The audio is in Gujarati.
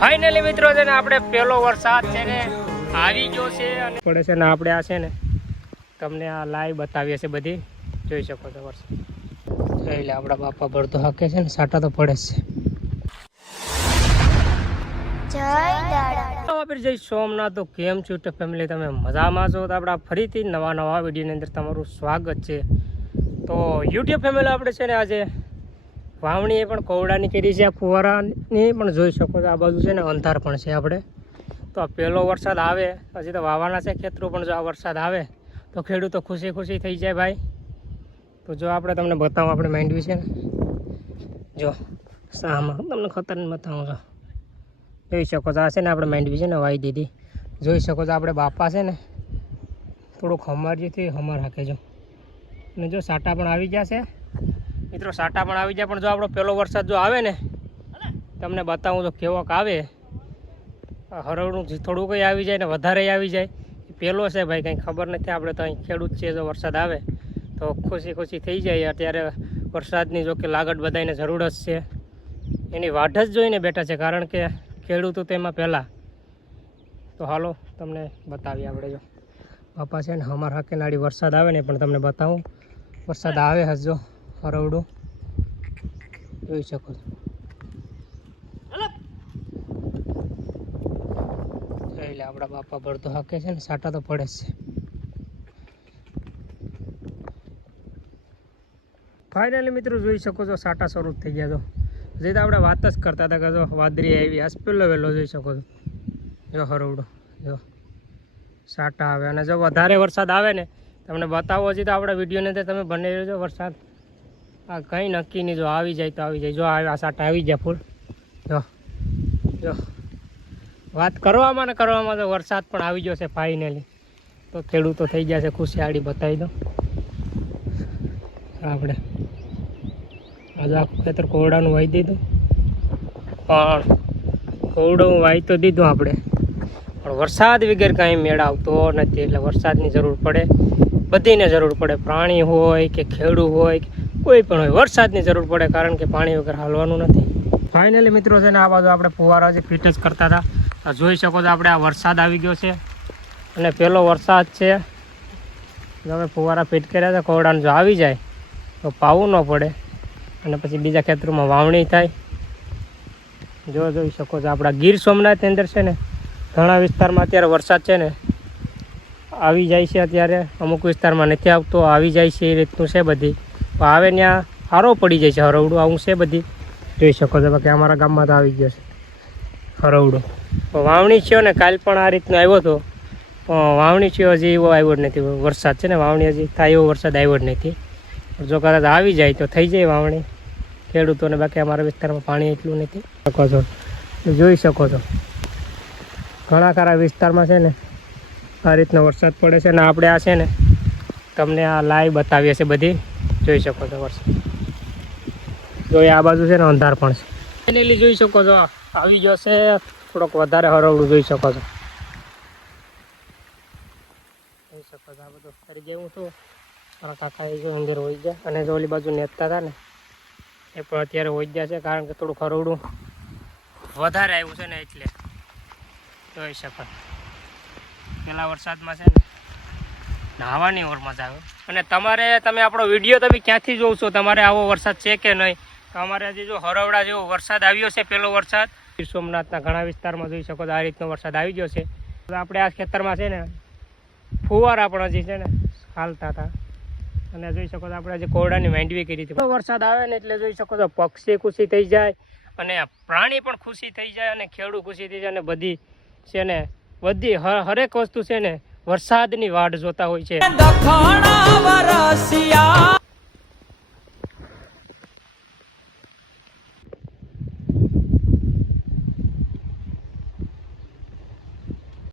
ફાઇનલી મિત્રો છે ને આપણે પહેલો વરસાદ છે ને આવી ગયો છે અને પડે છે ને આપણે આ છે ને તમને આ લાઈવ બતાવીએ છે બધી જોઈ શકો છો વરસાદ એટલે આપણા બાપા ભરતો હાકે છે ને સાટા તો પડે છે જય સોમનાથ. તો કેમ છો ફેમિલી, તમે મજામાં છો? તો આપણા ફરીથી નવા વિડીયોની અંદર તમારું સ્વાગત છે. તો યુટ્યુબ ફેમિલી આપણે છે ને આજે વાવણી પણ કોવડાની કરી છે, આ ફુવારાની પણ જોઈ શકો છો. આ બાજુ છે ને અંધાર પણ છે આપણે. તો આ પહેલો વરસાદ આવે હજી તો વાવવાના છે ખેતરો, પણ જો આ વરસાદ આવે તો ખેડૂતો ખુશી થઈ જાય ભાઈ. તો જો આપણે તમને બતાવું, આપણે માંડવી છે ને જો સામાં તમને ખતરનાક બતાવું છો, જોઈ શકો છો. આ છે ને આપણે માંડવી છે ને વાવી દીધી, જોઈ શકો છો. આપણે બાપા છે ને થોડુંક હમારજીથી હમાર હાકે જો, અને જો સાટા પણ આવી ગયા છે મિત્રો, સાટા પણ આવી જાય. પણ જો આપણો પહેલો વરસાદ જો આવે ને તમને બતાવું તો કેવોક આવે, હરવડું થોડું કંઈ આવી જાય ને વધારે આવી જાય. પહેલો છે ભાઈ, કંઈ ખબર નથી. આપણે તો અહીં ખેડૂત છે, જો વરસાદ આવે તો ખુશી થઈ જાય. અત્યારે વરસાદની જો કે લાગત બધાને જરૂર જ છે, એની વાટ જ જોઈને બેઠા છે, કારણ કે ખેડૂતો તેમાં પહેલાં. તો હાલો તમને બતાવીએ આપણે. જો બાપા છે ને અમાર હાકે નાડી વરસાદ આવે ને પણ તમને બતાવું, વરસાદ આવે હજો હરવડું જોઈ શકો છો. એટલે આપણા બાપા ભરતો હાકે છે ને સાટા તો પડે છે. ફાઇનલી મિત્રો જોઈ શકો છો સાટા શરૂ થઈ ગયા. તો હજી તો આપણે વાત જ કરતા હતા કે જો વાદળી આવી, આજ પહેલો વહેલો જોઈ શકો છો. જો હરવડું જો સાટા આવે, અને જો વધારે વરસાદ આવે ને તમને બતાવો. હજી તો આપણા વિડીયોની અંદર તમે બની રહેજો. વરસાદ આ કંઈ નક્કી નહીં, જો આવી જાય તો આવી જાય. જો આ સાટા આવી ગયા ફૂલ. જો વાત કરવામાં તો વરસાદ પણ આવી ગયો છે ફાઇનલી. તો ખેડૂતો થઈ ગયા છે ખુશિયાળી, બતાવી દો આપણે. આજે આખું ખેતર કોવડાનું વાવી દીધું, પણ કોવડું વાવી તો દીધું આપણે, પણ વરસાદ વગર કાંઈ મેળ આવતો નથી. એટલે વરસાદની જરૂર પડે, બધીને જરૂર પડે, પ્રાણી હોય કે ખેડૂત હોય કે કોઈ પણ હોય, વરસાદની જરૂર પડે, કારણ કે પાણી વગર હાલવાનું નથી. ફાઇનલી મિત્રો છે ને આ બાજુ આપણે ફુવારા જે ફિટ જ કરતા હતા, જોઈ શકો છો. આપણે આ વરસાદ આવી ગયો છે અને પહેલો વરસાદ છે. અમે ફુવારા ફિટ કર્યા હતા, કોવડાને જો આવી જાય તો પાવું ન પડે, અને પછી બીજા ખેતરોમાં વાવણી થાય. જોઈ શકો છો. આપણા ગીર સોમનાથની અંદર છે ને ઘણા વિસ્તારમાં અત્યારે વરસાદ છે ને આવી જાય છે. અત્યારે અમુક વિસ્તારમાં નથી આવતો, આવી જાય છે, એ રીતનું છે બધી. આવે ત્યાં સારો પડી જાય છે હરવડું, આવું છે બધી જોઈ શકો છો. બાકી અમારા ગામમાં તો આવી ગયો છે હરવડું. વાવણી થયો ને કાલ પણ આ રીતનો આવ્યો હતો, વાવણી થયો હજી એવો આવ્યો જ નથી વરસાદ છે ને. વાવણી હજી થાય એવો વરસાદ આવ્યો જ નથી. જો કદાચ આવી જાય તો થઈ જાય વાવણી ખેડૂતોને. બાકી અમારા વિસ્તારમાં પાણી એટલું નથી. શકો છો, જોઈ શકો છો. ઘણા ખરા વિસ્તારમાં છે ને આ રીતનો વરસાદ પડે છે, ને આપણે આ છે ને તમને આ લાઈવ બતાવીએ છીએ બધી જોઈ શકો છો. વરસાદ જોઈએ આ બાજુ છે ને અંધાર પણ છે. ફાઇનલી જોઈ શકો છો આવી ગયો છે, થોડોક વધારે હરવડું જોઈ શકો છો. જોઈ શકો છો આ બધું ફરી જેવું છું. મારા કાકા એ જો અંદર હોઈ ગયા, અને જો ઓલી બાજુ નેતતા હતા ને એ પણ અત્યારે હોઈ ગયા છે, કારણ કે થોડુંક હરવડું વધારે આવ્યું છે ને એટલે જોઈ શકો. પેલા વરસાદમાં છે ને નાહવાની ઓર મજા આવે. અને તમે આપણો વિડીયો તમે ક્યાંથી જોવ છો, તમારે આવો વરસાદ છે કે નહીં? તો અમારે હજી જો હરવડા જેવો વરસાદ આવ્યો છે, પહેલો વરસાદ ગીર સોમનાથના ઘણા વિસ્તારમાં જોઈ શકો છો. આ રીતનો વરસાદ આવી ગયો છે. આપણે આ ખેતરમાં છે ને ફુવારા પણ હજી છે ને હાલતા હતા, અને જોઈ શકો છો આપણે હજી કોરડાની માંડવી કરી હતી. વરસાદ આવે ને એટલે જોઈ શકો છો પક્ષી ખુશી થઈ જાય, અને પ્રાણી પણ ખુશી થઈ જાય, અને ખેડૂત ખુશી થઈ જાય, અને બધી છે ને બધી હરેક વસ્તુ છે ને વરસાદની વાટ જોતા હોય છે.